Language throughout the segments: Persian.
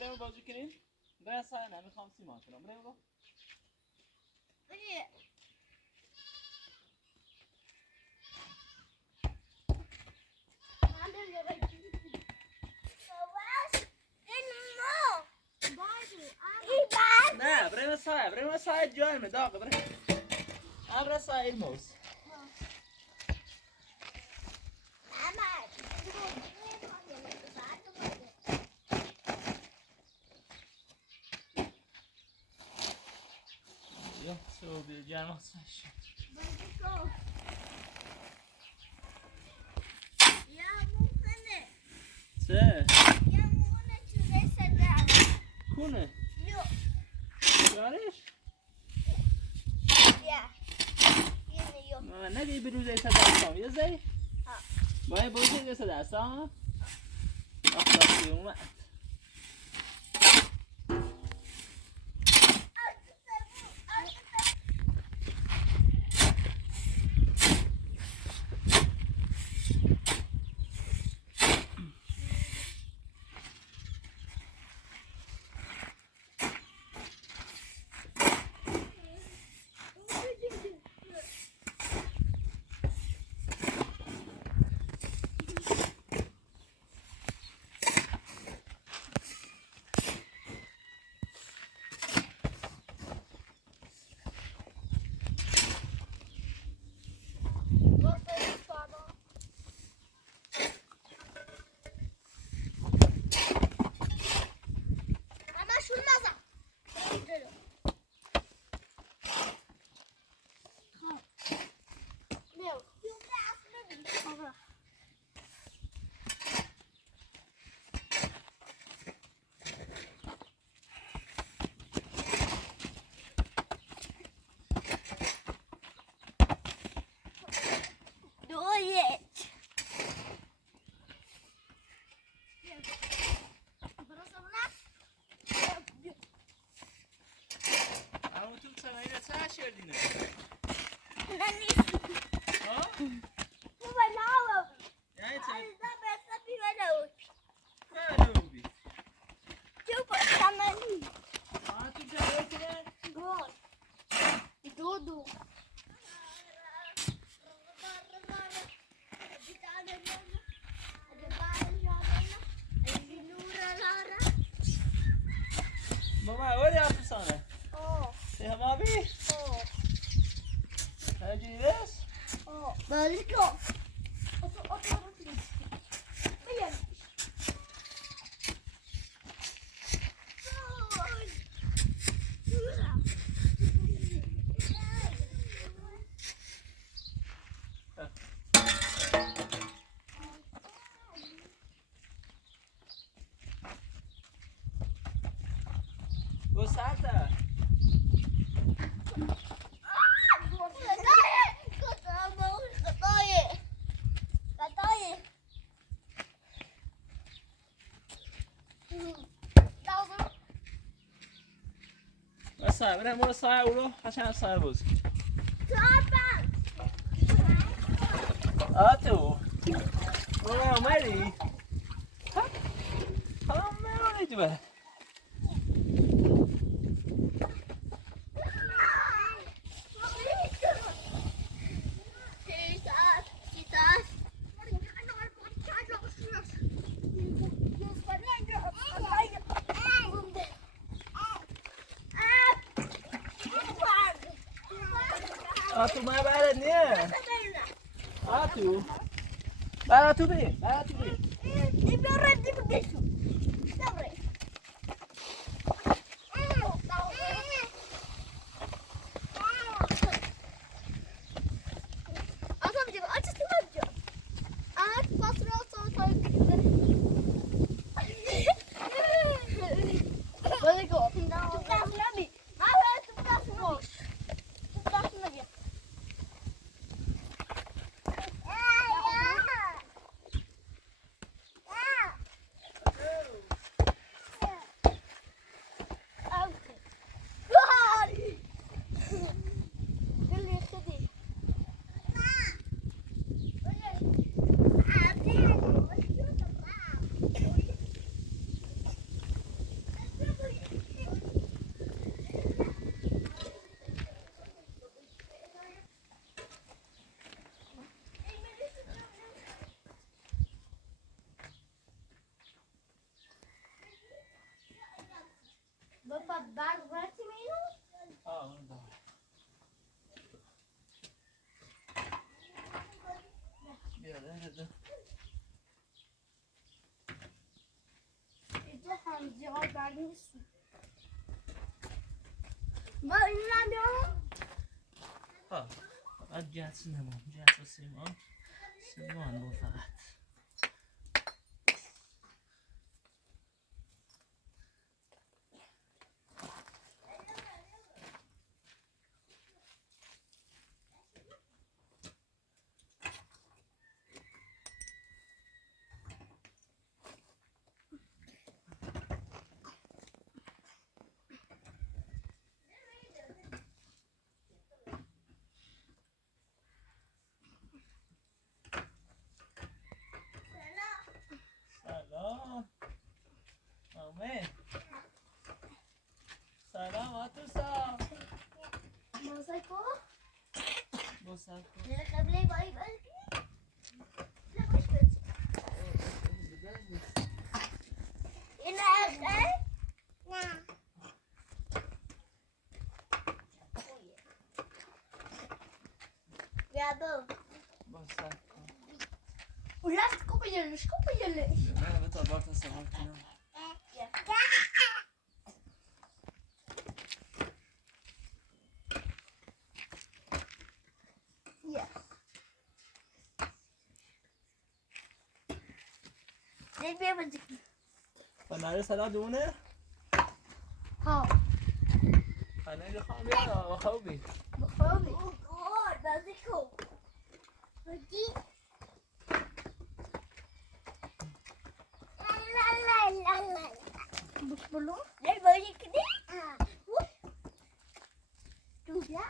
بریم بازی کنیم؟ برای سایه نمیخوام سیمان کنم بریم با؟ نه بریم سایه جای مداغ بریم برای سایه الموس Ja, så blir det gärna så här. Se. Kone. Jo. Görüş. Ja. Yine yok. Ne diye bir yüzey sadarsan yüzey? Ha. Vay bu yüzey sadarsan. Bakıyorum ben. Mamma, vad är det för såna? Se här mamma. Här gives. Böyle çok. Otur. Hayır. Gå sakta. Sağ, بریم برو سایه او رو قشنگ سایه بازی آتو برو اومدی؟ حالا میرونی تو بره آتو من برد نیه آتو برد تو بی این برد بگیشو دوره اینجا هم زیاد بر نیست. با این نمیام. فقط جهت نمام جهت سیمان بود فقط. سلام آتوسا موسیقی بسر نه قبلی بایی بایی نه خوش بچه این اخه نه گابو بسر ولا سكوب يلش انا بطبعت الصباح كده فنار سلام دونه ها انا اللي خابي انا خوبي بخوبي اوه دازيكو ودي لا مش بلو ليه بيجي كده لا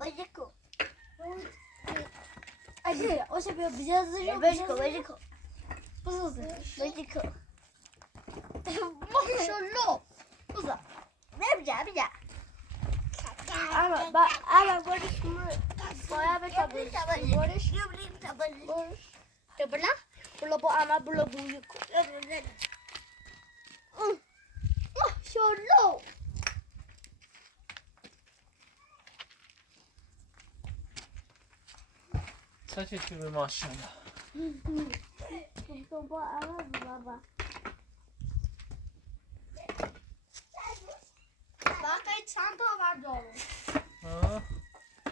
بيجيكو اجي وش بيجي بيجيكو بيجيكو ما شاء الله بص برجع انا بورش باید بتابم بورش بلا با اما بلا بوی ماشاءالله چه به ماشاءالله با اما بابا باقی چند تا بردارم ها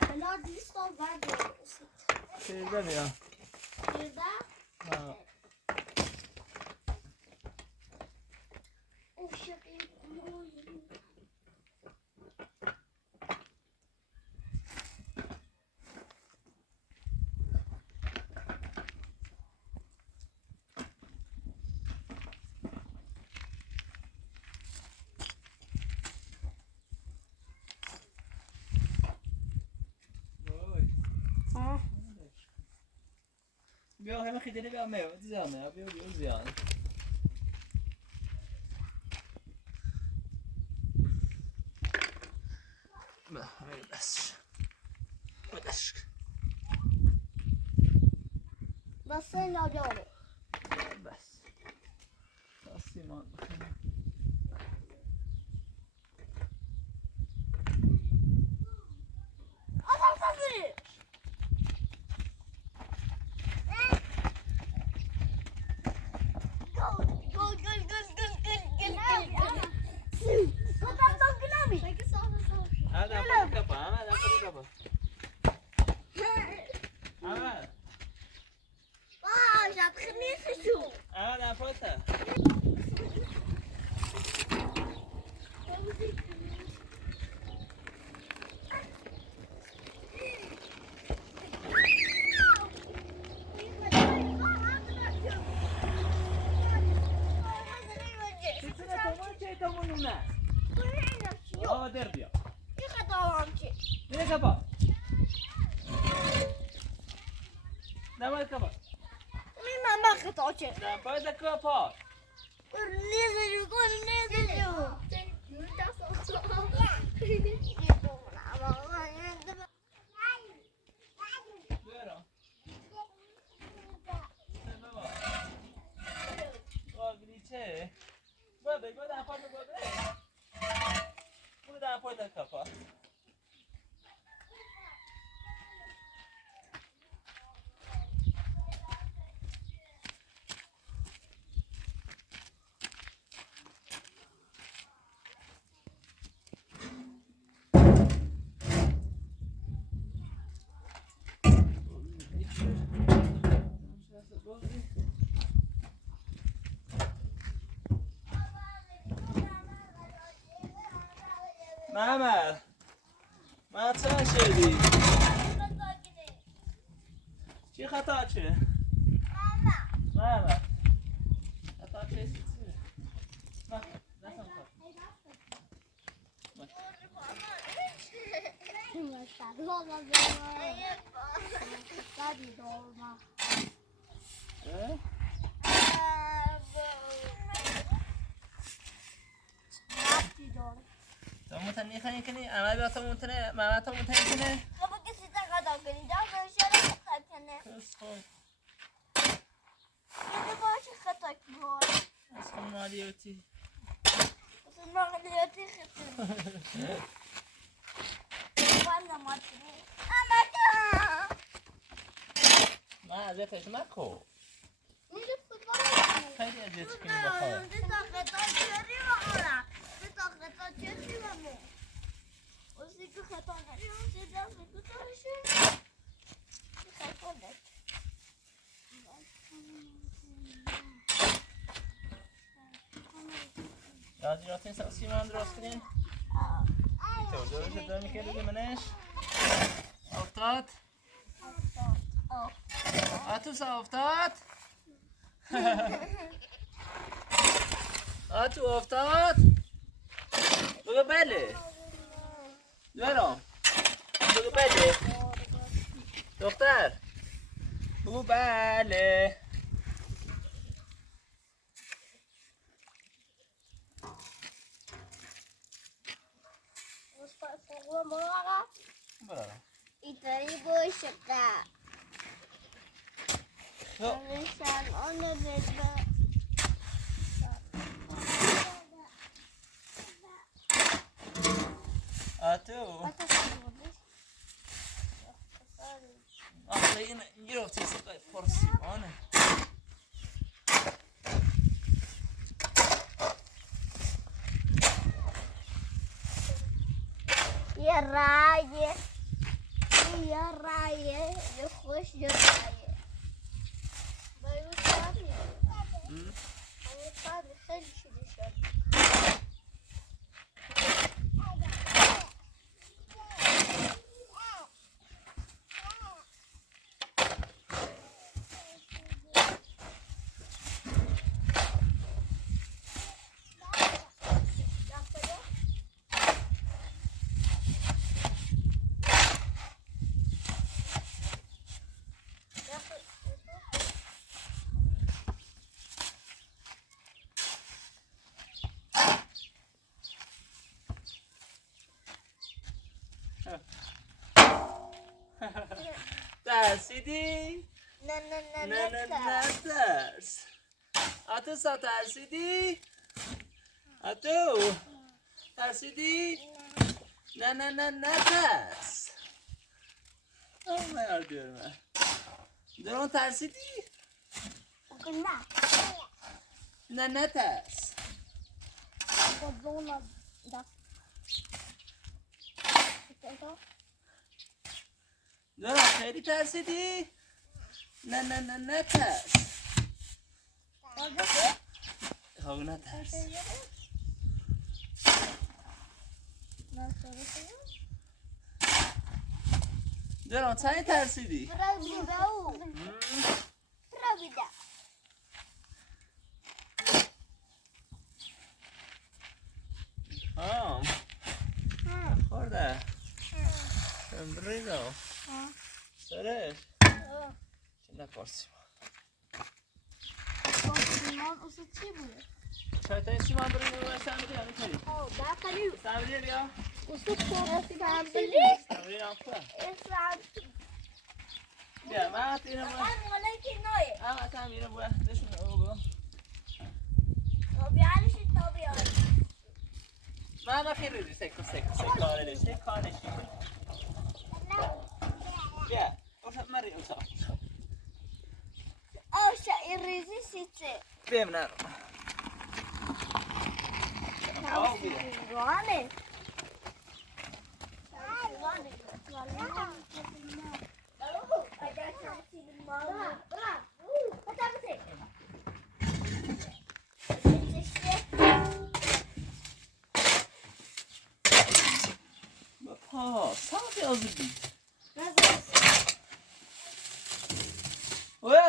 بلا 200 تا بردارم چه بیا دیده ها بیا همه خیلی بیا میو زیانه بیا زیانه بس نداره بس سیمان محمد چه شدی؟ چی خطا چه؟ محمد خطا چه چیه؟ نه تو متنی خیلی کنی؟ اما بیا تو متنی محمد تو متنی کنی؟ بابا کسی خطا کنی جا بشه خطا کنه کس خون یه باشه خطا کنه از خون مالیوتی اصلا مغلیاتی خطا وانا ماتنی اما تا ما ازتش نکو میره فوتبال خیلی ازت کنی بخواه دیتا خطا چری بخورم دیتا خطا چری بمون اوزی که خطا نشون اوزی دست خطا نشون خطا نشون یادی سیمان درست کنین تو دورش دار میکردی منش افتاد آتوس افتاد آتو افتاد بگو بله دورم بگو بله دختر بگو بله برو ایتایی باشکه نشان آنو بده آتو آخه این گرفتی سقای پرسیمانه یه رایه یه خوش یه رایه باید سامی خیلی شده شد ترسیدی؟ نه ترس آتو سا ترسیدی؟ آتو ترسیدی؟ نه ترس ما یار دیرم درون ترسیدی؟ نه ترس درون خیلی ترسیدی؟ نه ترس خب نه ترس درون چند ترسیدی؟ خورده امبریدو سرش چه نپرسیم چی بود؟ چای تایی سیمان بریدو و سمری همین کاری سمری بیا سمری هم خواه بیا من حتی اینو باید اما حتی هم اینو باید دشون رو بگو من خیلی ریزی سکو کاره ریزی سک کارشی بیا گفتم مری اتاق بیم نرو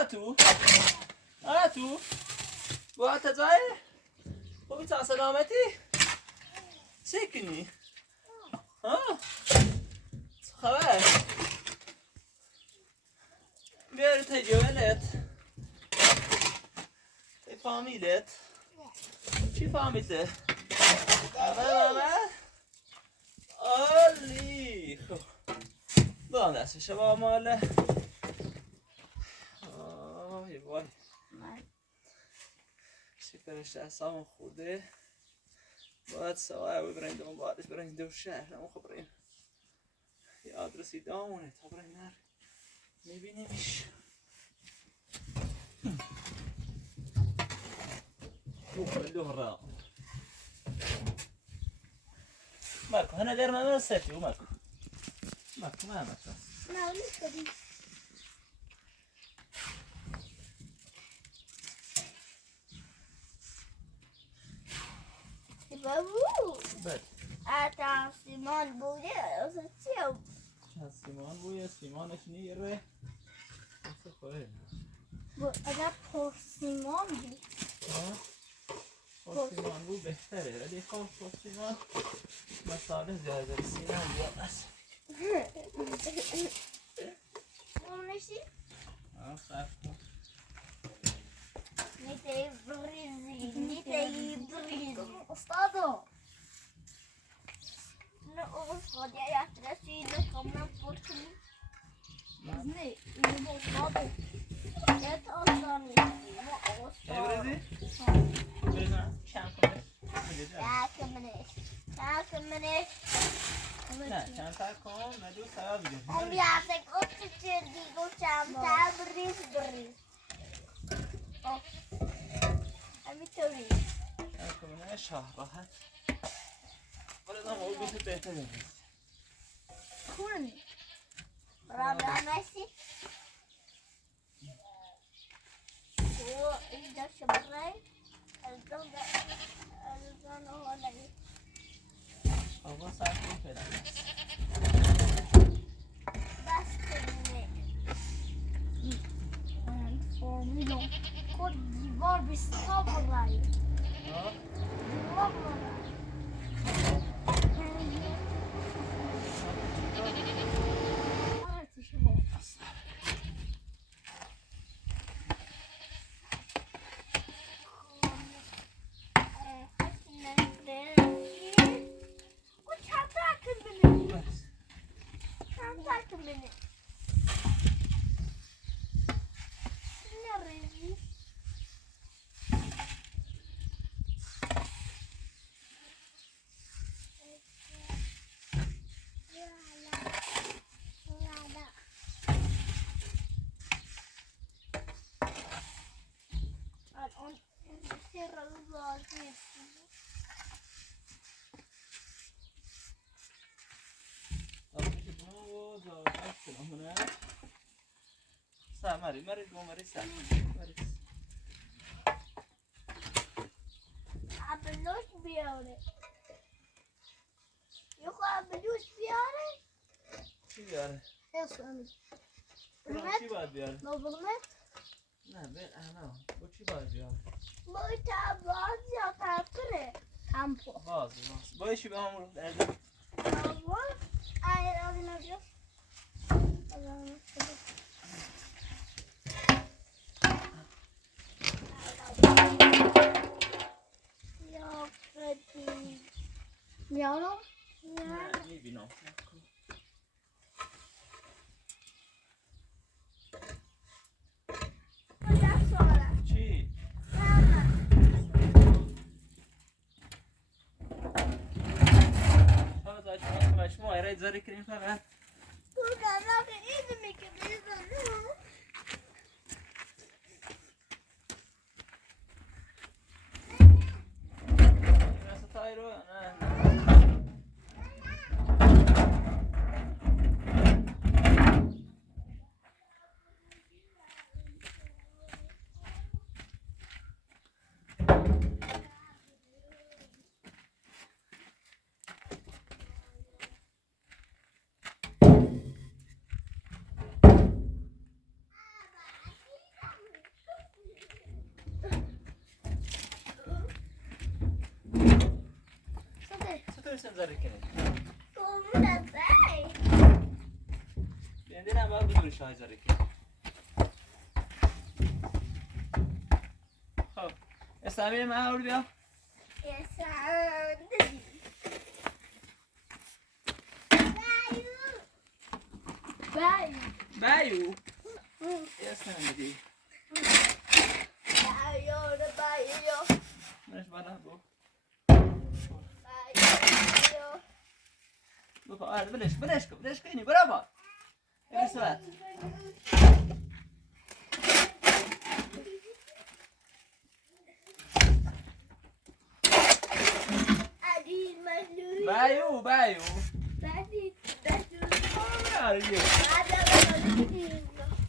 تو تو با تجای خوبی تا سلامتی سکنی ها خبر بیاری تا جوالت تی فامیلت چی فامیلته بابا عالی خب با دستش با ماله آی وای سیپرش دستامون خورده باید سواه ببرین دوم بعدش برین دو شهر اما خب برین یه آدرسی دامونه تا برین نر میبینیمش دوره ماكو هنا داير ما نسيتي وماكو ماكو ما ماكو لا لسه دي بابو بد أتا سيمان بوده أساتيو سيمان بويا سيمانش نيره بس خوي أنا بور سيمان بو سيمان بو بهتره ولی خب سیمان مساله زیاده سیمان بیاس ماشي صح نيتي بريزي أستاذو نقول يا ترسي لكم بوركم إزني إنه أستاذو يا تأذني ما أستاذ بريزا كم کنه يا كمنش نه چند تا کن ندو سبب بگیر هم يعطيك قطة تشردي قطة تعال بريز أمي توري چند کنه شاه راحت ولی دام اول بیت بهتر بگیر كون رابع ماشي هو إذا شبري الزن هو اللي آقا سر کن پیدا بس كلمة فورميلو كود ديفار بيستابراي مری دو مری سر عبلوش بیاره یخو عبلوش بیاره چی بیاره؟ اسمی چی باید بیاره؟ نوبرمت نه بین انا با چی باید بیاره؟ باید تا باز یا تفکره همپو باز بایشی به همون رو درده باز ایر آدی نجاست یا فتی میانو؟ نه میبینم چی؟ شما زاید شما ایره زاری کریم فقط مثل تایرو نه نظر کنه Como sei? بیندی نه باید بدونی شاه زره کنه خب اسلامی معمول بیا Essa Vai. بایو یه اسلامی دی Vai. نش بالا بو بو آره بلش کنی برا با این سوات بایو آره بیو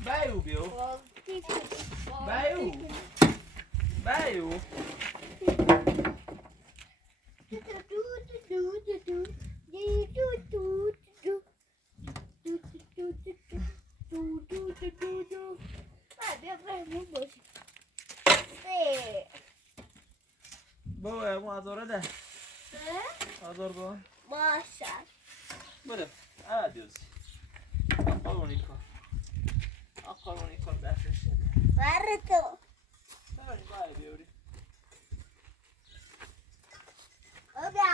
بایو بیو بایو بو مو آزاره ده آزار با Mostra. بله adios آقارونی کار دستش شده Barreto. تبانی بای بیوری Olha.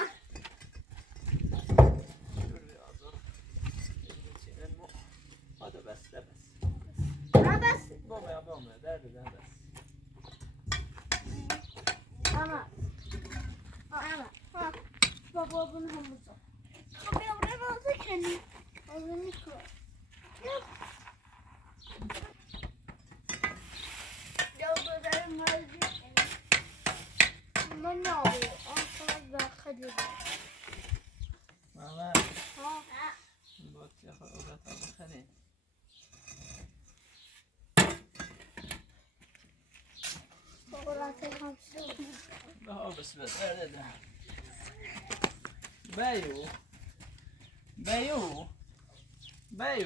بیوری آزار چینن مو آده بس Vamos. بامه درد بس Ama. Baba bunu hamurda. Ama oraya olsa kendi. Onu koy. Ya böyle malzeme. Ben ne oluyor? Aslında bakıyorum. ماما Ha. باید یه خود اوقات هم بخنی Çikolata hamsi. ها بس درد ده بایو وای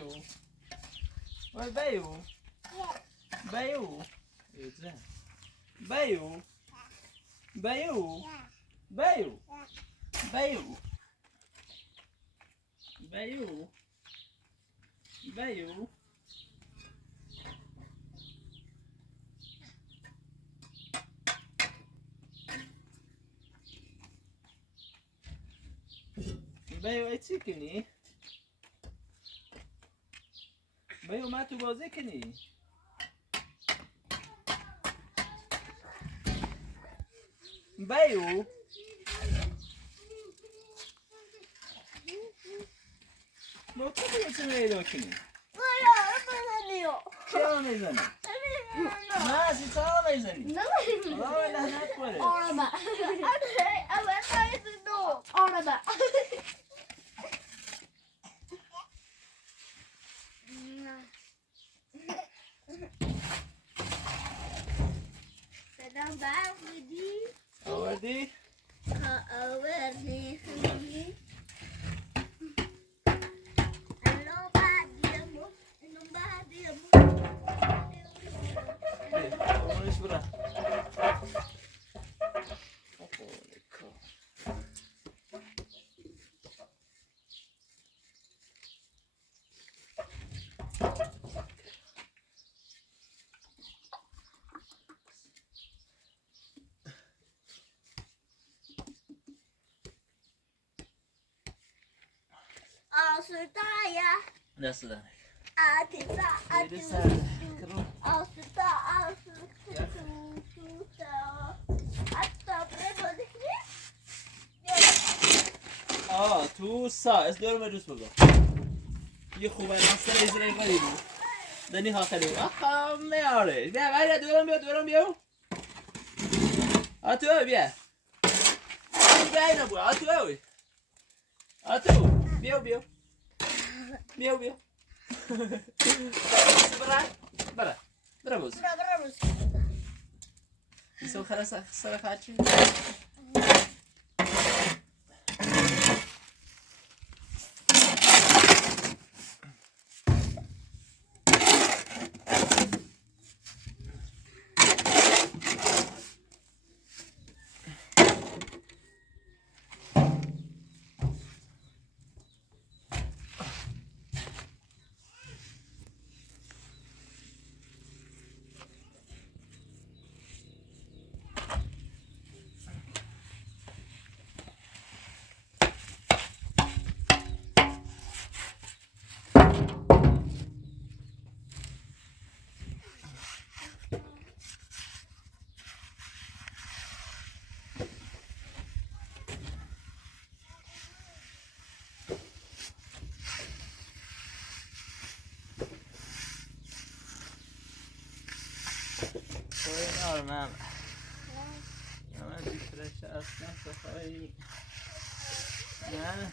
بایو ایزه بایو ای چی کنی؟ بایو ما تو بازی کنی؟ بایو ما تو چه میدون کنی؟ Böyle öpüleniyor. چرا میزنی؟ نه چرا میزنی؟ Ne? آه لعنت کنه Araba. Ama sayesinde o. Araba. Selam ben Hudi. آوردی؟ Kaaverni. Hello badiamo. Non badiamo. قربونش برم Asutaya. دست دارم Atisa. خیلی Atisa. سرده کرو Asuta. Hatta buraya böyle تو سا از دور مدرس بگو یه خوبه نستر ازرای قدی بود دنی ها خیلی آخه میاره بیا بریا دورم بیا آتو بیا بیا اینو بیا آتو بیا برا بوز Bırak. ایسو خلاص سر خرچی Foi enorme, não é de frechação, só foi... Né?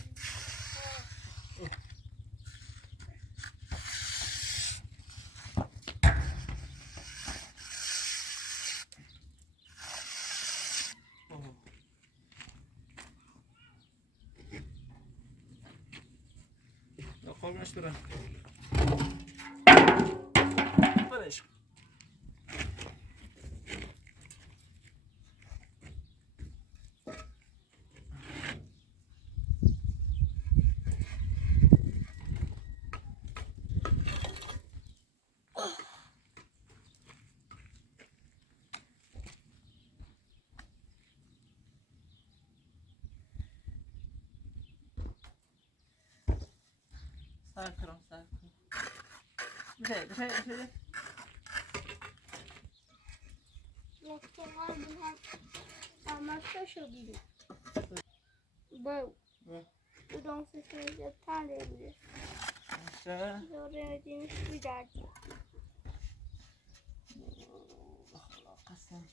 Não come mistura. Parece. Sacro. Deixa. Ama şaşırdım. Bu. Bu da sesini yeter edebilir. Deixa. Oraya demiş bir derdi. قسم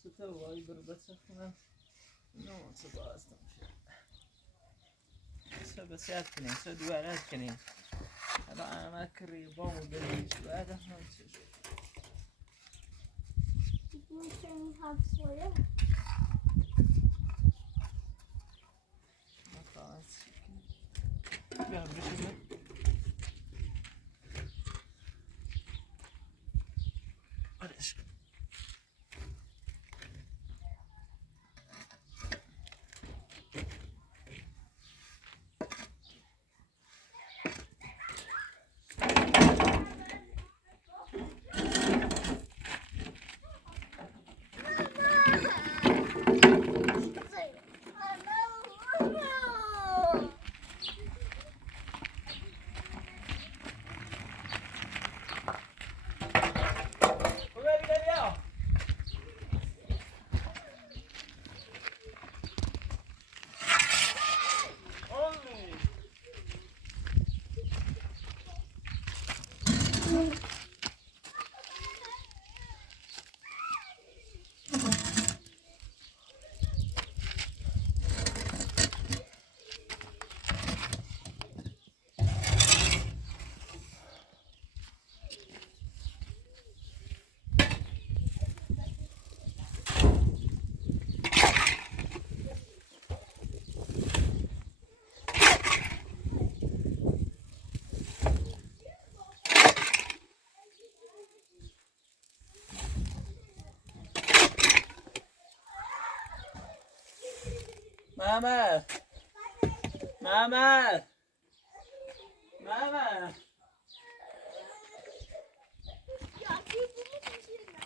ستوى يبرد سخنة نو سباستم بس ياتكني سود وعلاتكني هذا أنا ما كري بوم دليش بعده ما نسوي Bu senin hapsoya. ما خلاص يا بريشة ليش ماما ماما ماما Ya bir bunu taşıyacağım.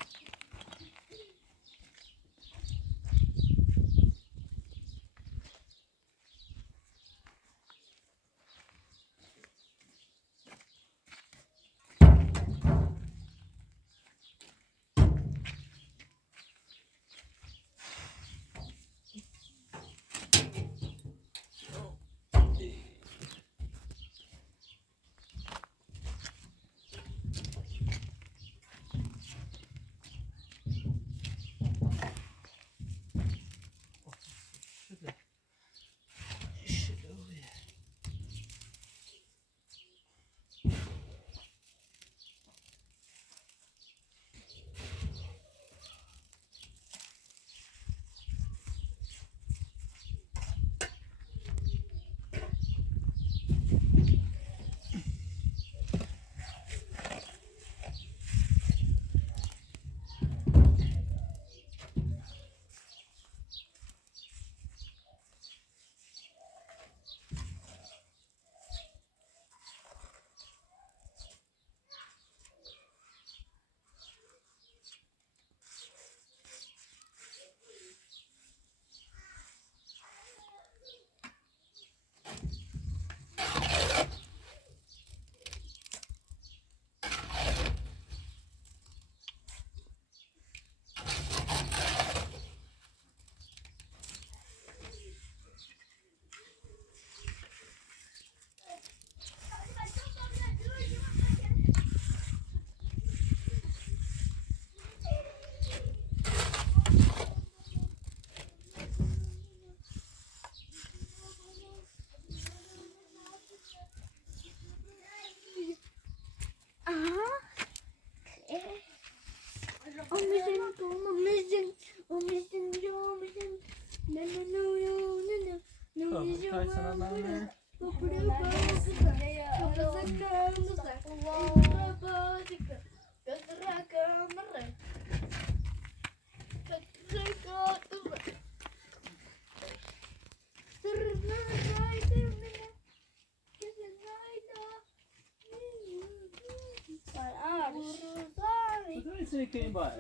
که این باید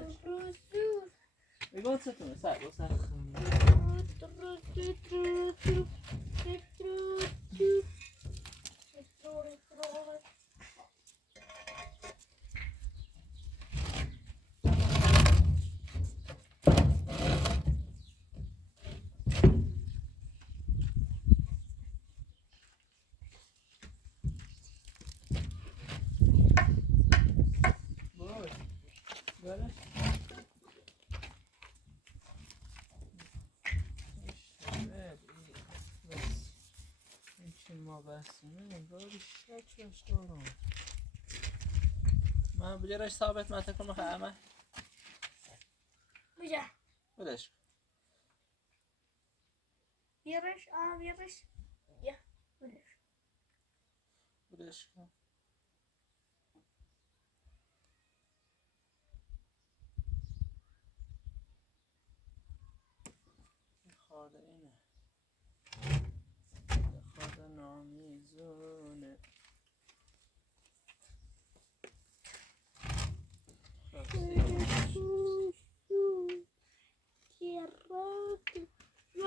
بگو ستونه سر با سر ما بجرش ثابت ما تكون مخامة بجا وليش يرش يرش يا وليش خاله اینه خاله نامیزونه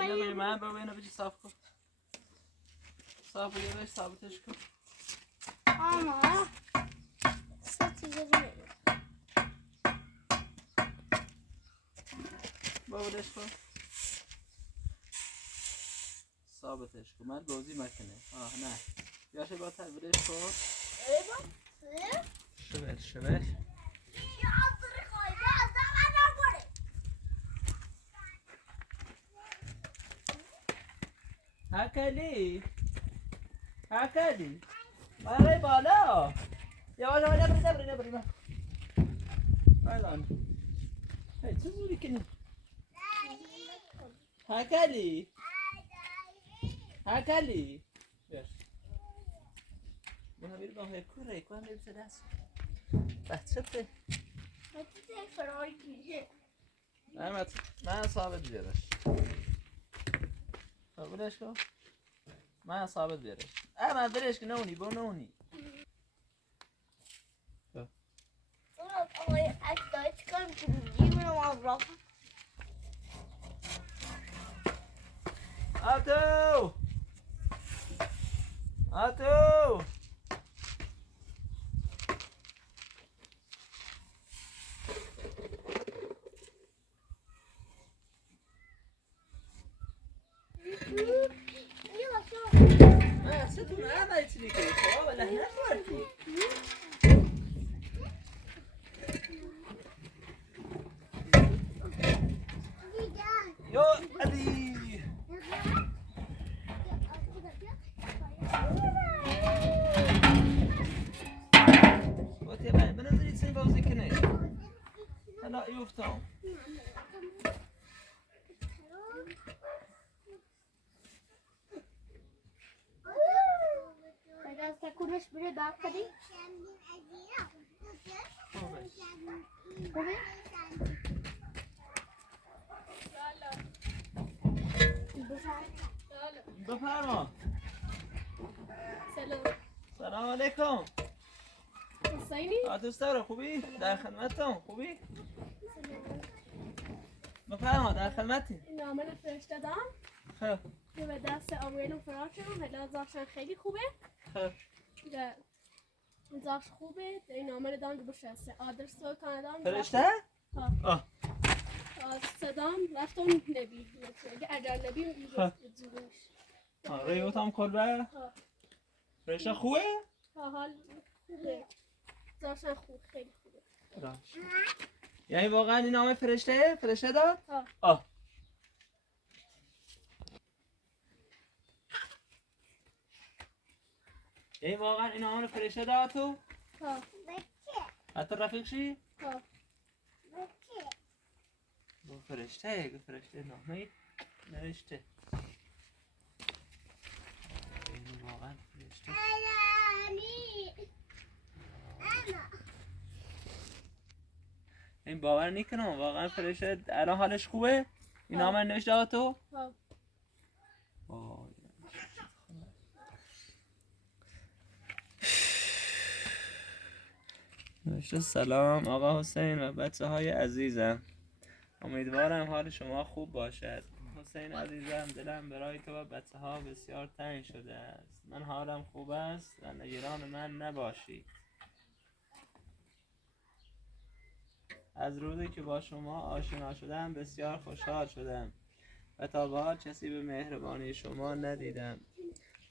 اینو بری من بابا اینو بجی صاف کن صاف بگیرش ثابتش کن Ama satıcı بابا کن ثابتش کن من بازی مکنه نه یاشه با تر بدش کن شبه هکلی برای بالا یواش نبری الان هی چه زوری کنی هکلی بیار بنا بیر با هکو ریکو هم بیرسه دست بچه ته من ثابت بیارش بودش کن من ثابت بیارش من برش که نونی با نونی آتو ستون عمل چی میکنی خب ولی نخوردی یو علی بنزلید سین بازی کنه هلا یفتم تكونش بره بعقدي بفرما سلام علیکم حسینی دوستا خوبی؟ در خدمتم خوبی؟ بفرما در خدمتی نامه فرستادم خب که به دست آمیل و فرار شدم هلا زاشن خیلی خوبه خب زاش خوبه این نامه دادم که بشه آدرس رو کندم فرشته؟ ها صدام رفتم نبی اگر نبی میگه ریوتم کلبه؟ فرشته خوبه؟ حال خوبه زاشن خوب خیلی خوبه یعنی واقعا این نامه فرشته داد؟ ها یعنی واقعا این نامه فرشته داد تو؟ ها حتی رفیق شی؟ ها فرشته نامه نوشته. اینو واقعا فرشته. این باور نکنم واقعا فرشته. الان حالش خوبه؟ این نامه نوشته تو؟ وای. نوشته سلام آقا حسین و بچه های عزیزم، امیدوارم حال شما خوب باشد. حسین عزیزم، دلم برای تو و بچه ها بسیار تنگ شده است. من حالم خوب است و نگران من نباشید. از روزی که با شما آشنا شدم بسیار خوشحال شدم و تا به حال کسی به مهربانی شما ندیدم.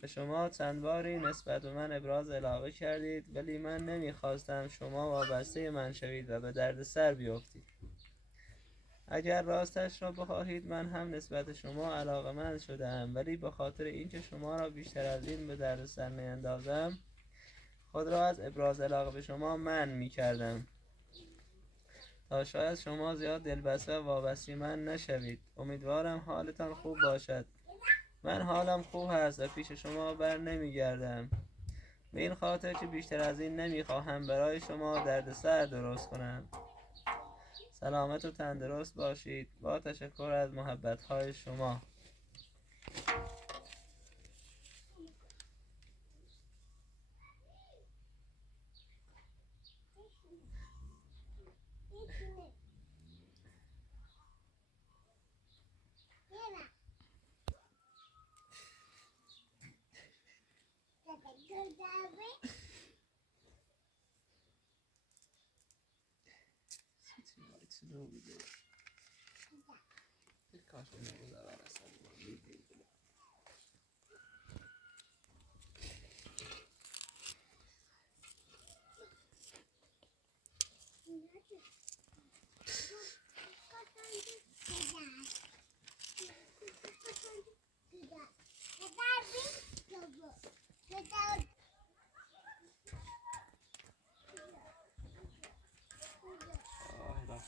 به شما چند باری نسبت به من ابراز علاقه کردید، ولی من نمیخواستم شما وابسته من شوید و به درد سر بیفتید. اگر راستش را بخواهید من هم نسبت شما علاقه‌مند شدم، ولی به خاطر اینکه شما را بیشتر از این به درد سر نیندازم خود را از ابراز علاقه به شما منع میکردم تا شاید شما زیاد دلبسته و وابسته من نشوید. امیدوارم حالتان خوب باشد. من حالم خوب هست و پیش شما بر نمیگردم، به این خاطر که بیشتر از این نمیخواهم برای شما دردسر درست کنم. سلامت و تندرست باشید. با تشکر از محبت‌های شما.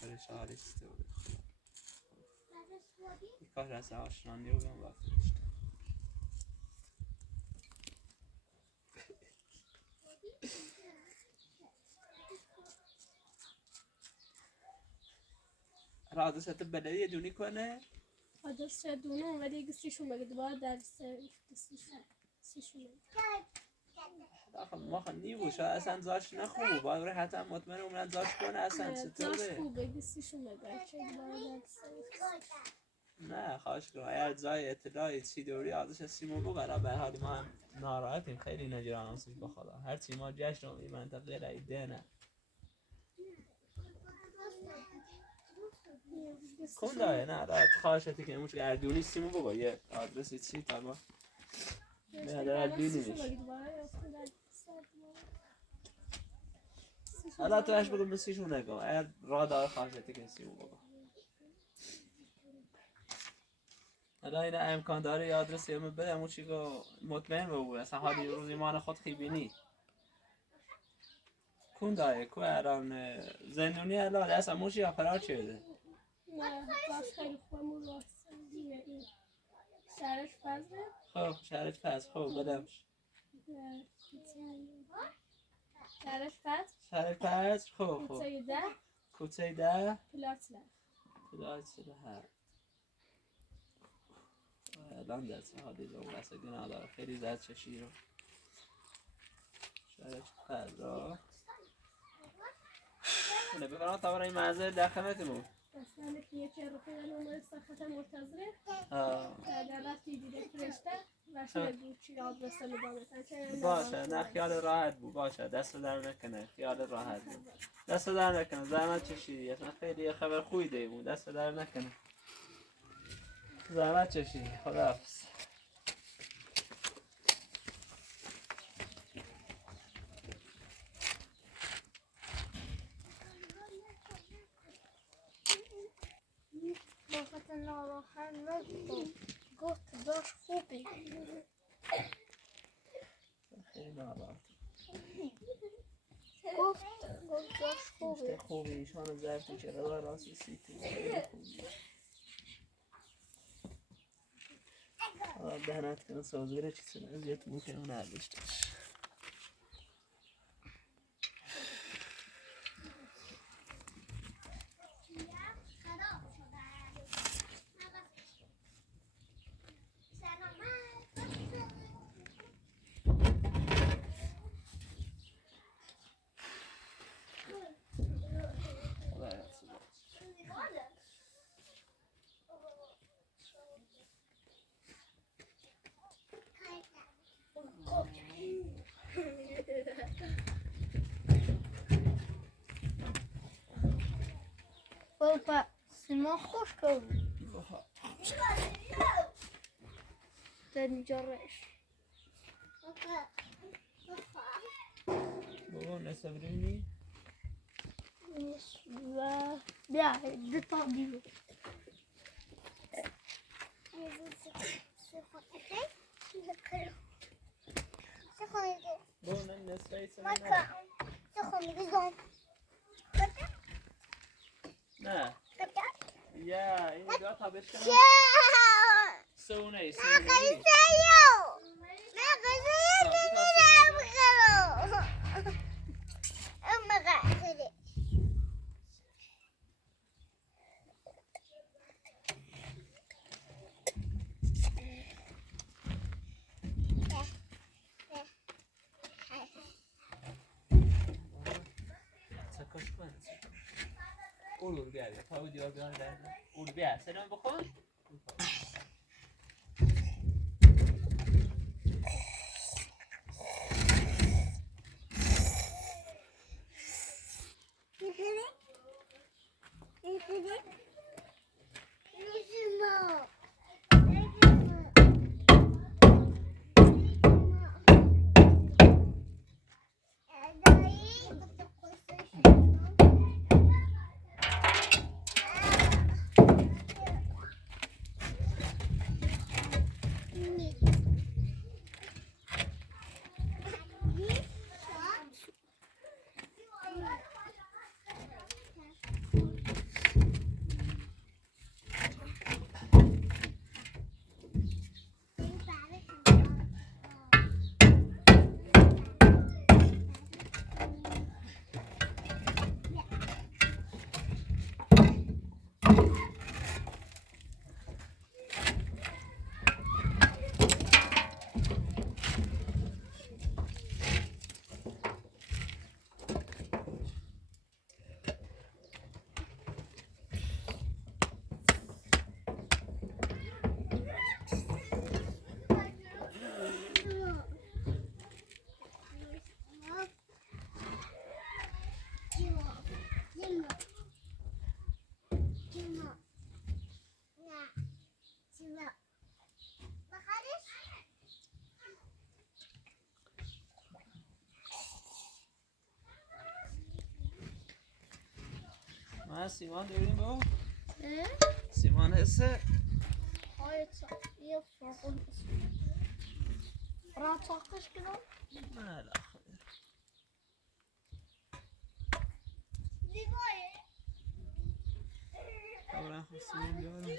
فرشته کار از آشنانی رو بهم با فرشته. حادثت بلدی دونی کنه؟ حادثت دونه ولی اگه سیشون بگه دوباره در سیشون آخه ما نیوش اصلا زاش نخوب باید حتما مطمئن عمرن زاش کنه اصلا چطوره؟ زاش خوبه اگه سیشون بگه چه دوباره در نه خواهش کنم اگر جای اطلاعی چی دوری آدش سیمو بگرا به حال ما هم ناراحتیم خیلی نگران هستیم به خدا. هرچی ما جشن این منطقه را ایده نه کن داره نه داره خواهشتی که اموش اردونی سیمو بگو یه آدرسی چی تا ما نه در اردونی میشه. حالا تو اش بگو مسیشون نگو اگر را داره خواهشتی که سیمو بگو. حالا این امکان داره یه آدرسی همه بده همون چی که مطمئن بگو اصلا حالی روز ایمان خود خیبینی کن داره که الان زندونی الان اصلا موشی یا فرار چیده نه باش خیلی خوبه راست این شهرش فضله خب شهرش فضل خب بدمش شهرش فضل خب کوچه 10 پلاس 7 الان دست حالی رو بسه گناه داره خیلی زد چشی رو شهرش فضل را نه بفرما تا برای معذر دخمتمون اصلا که یه چه رو خیلی نماره سخت مرتضره در وقتی دیده فرشته و شده بود چی را آدرسه میدانستن باشه نه خیال راحت بود باشه دست در نکنه خیال راحت بود دست در نکنه زحمت چشیدی اصلا خیلی خبر خوبی دیمون دست در نکنه زحمت چشیدی خداحافظ. وقت ناراحت نبود گفت داشت خوبی خیلی ناراحت گفت داشت خوبی خوبی ایشان زرفی که راستی سیتی خیلی خوبی دهنات كنا سوزيرة كيسنا زيت ممكن هنا عدشتش Papa, c'est mon خوش كون تنجرش بابا نصبريني نسبة بيا دي طبيعي بابا نصبري ماكا تخون بيزون نه يا إني قاطع بس كمان سوني سكوش كون قولوا بيا فاو ديار بيا قول بيا سلام بخون ما سیمان داریم با سیمان هسته راح تسقش كده ما لا طبعا خمسين دولار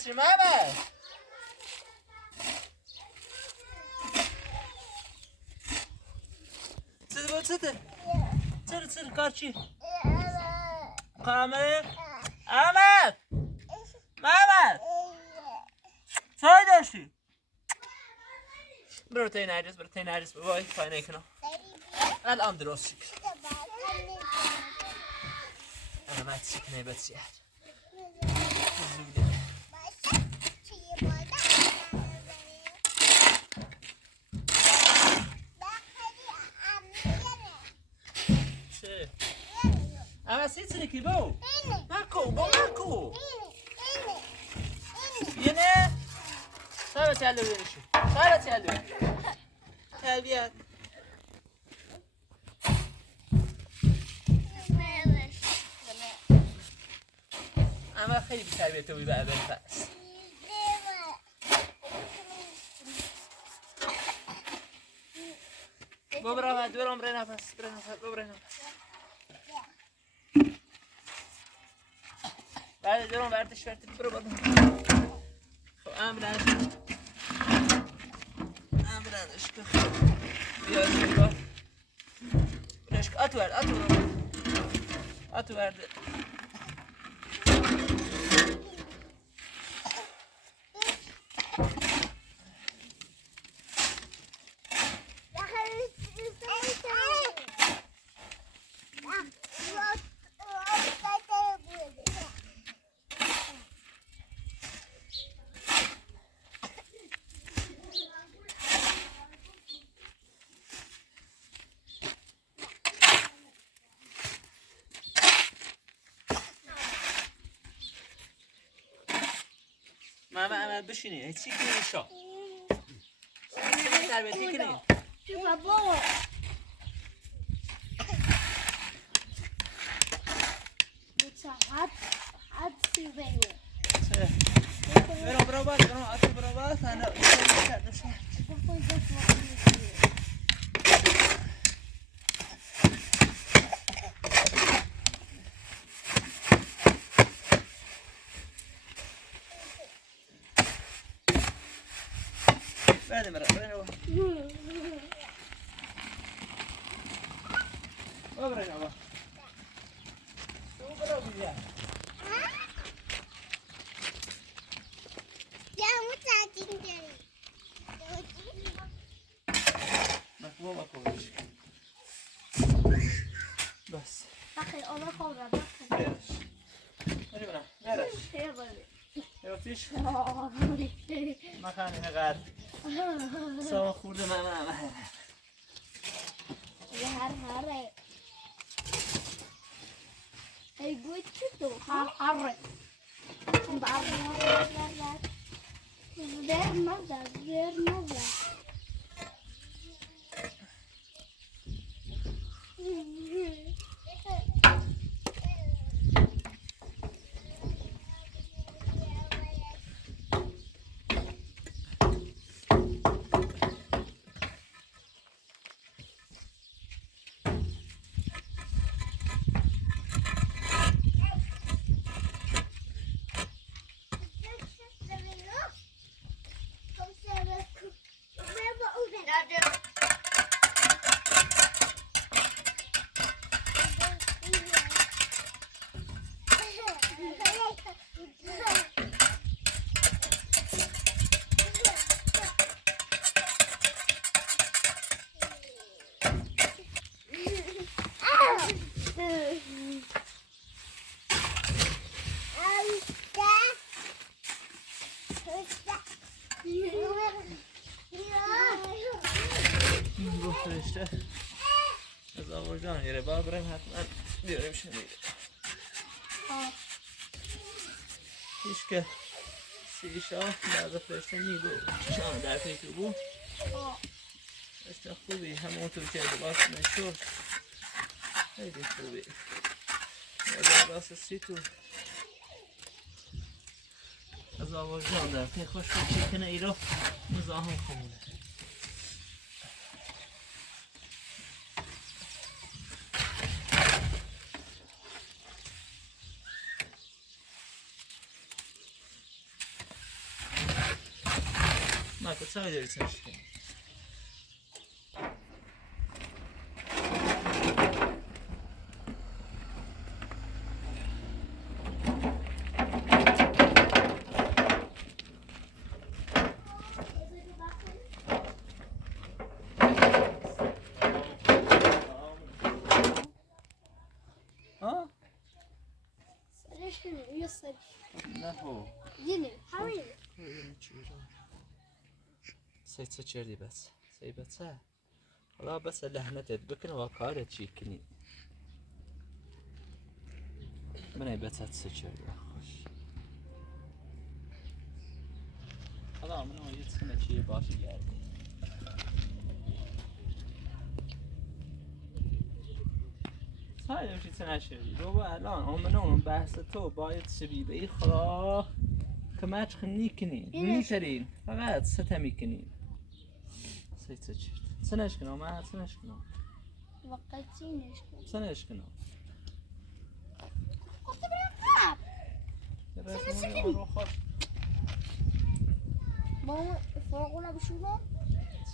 بچه محمد چرا کار چی؟ قامه احمد محمد چای داشتی؟ برو تای نرجس بابای پای نکنم الان درست شکل انا ما تسكني بس يعني اما سيتسلكي بو ماكو ينه صار تعالوا يمشي تعال بيان اما خیلی بی‌تربیت و بقى بالفأس ببرا دورم برای نفس ببرای نفس بعد دورم ورتش برو بدم خب امرنش کن بیا جلو برش کن اتو ورده ماما بشینی هیچی کنی شو تربیتی کنی بابا حد سیبینه برو باز انا بعد مرة برا بس أخي أنا خورة يوتيش مكاني نقار سوا خورده ماما هره هي قوي تشتو حرة غير مرة فرشته از آقاجان یه با بریم حتما بیاریم شنیده هیچ که سیشا بعد فرشته نیگو چشم در فکر بود فرشته خوبی همونطور که لباس نشد خیلی خوبی لباس سیتو از آقاجان در فکر خوش بود کنه ایرو مزاهم خمونه ما تسوي داري تمشي ها ليش يصل نه هو يني حوالي سيت چردی بس سی بسه حالا بس لحنتت بکن و کارت چی کنی منای بسات سچردی خوش حالا منو یه سنه چیه باشی گردی سایه چی سنه شدی رو الان منو بحث تو باید شبیده ای خدا کماش خنی کنین میترین فقط سته میکنین سیت چرت سنش کنم ما سنش کنم وقتينش سنش کنم قلت بالعقاب رو خوش ماما فوقنا بشوفه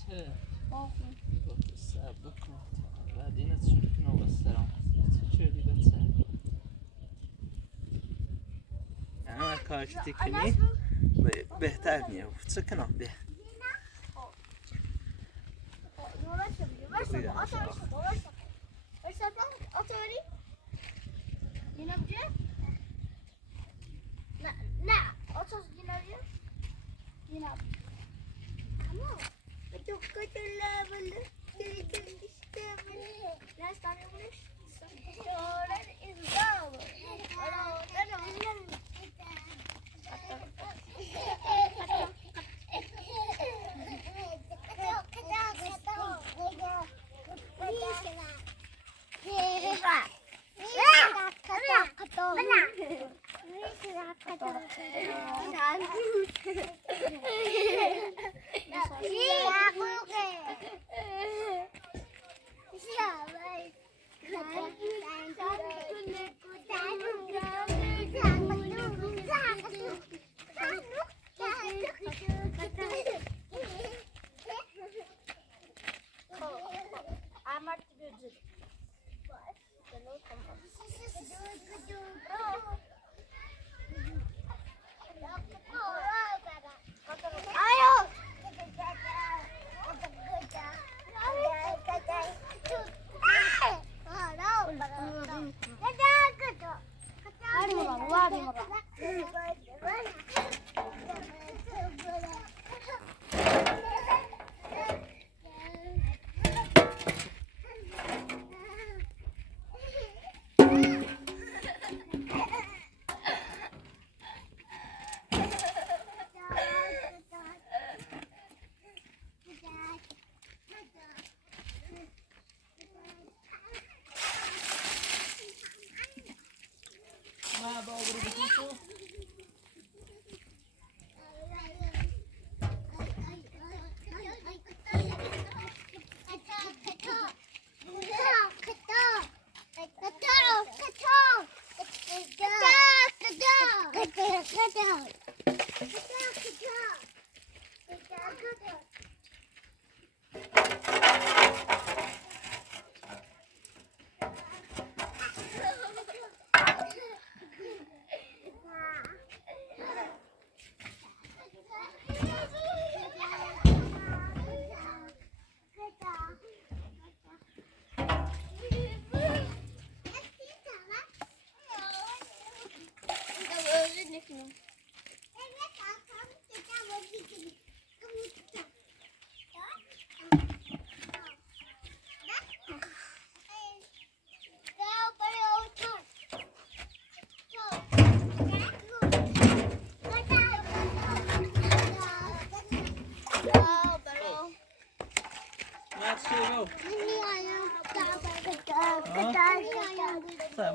چه فوقنا سب بکن بعدين تشوف کنم بس سلام چردی بسه انا کارش تکنی بهتر نیه چه کنم به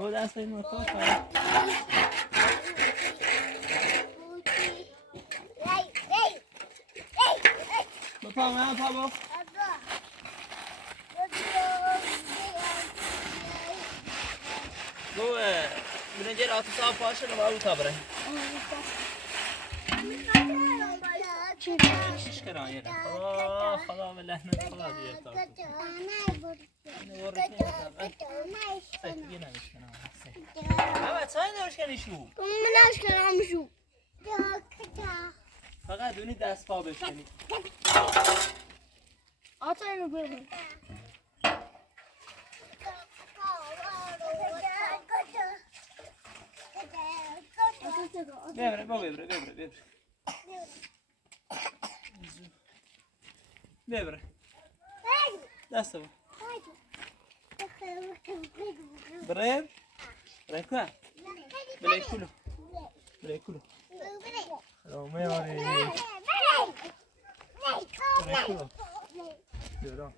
بود دست این موتور پا من پا با گوه برنجه را تو صاف باشه رو باید تا بره نش کنم یه خدا به لحنت خدا دیگه تا اینو برو که دیگه نمیش کنم اما چای نمیش کنی شو فقط دونی دست پا بشکنی آتا اینو ببین ببره با ببره ببره دست با بره کن بله کلو رومه آره بره کلو بیارم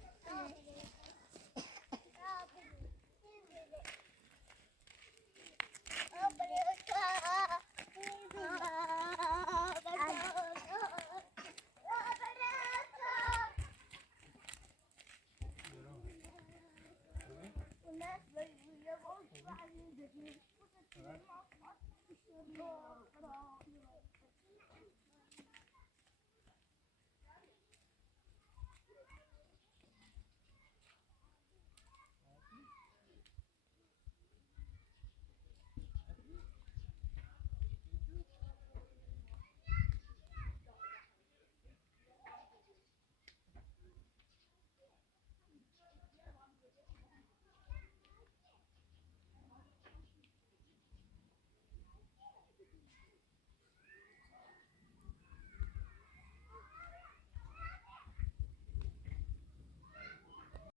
Oh,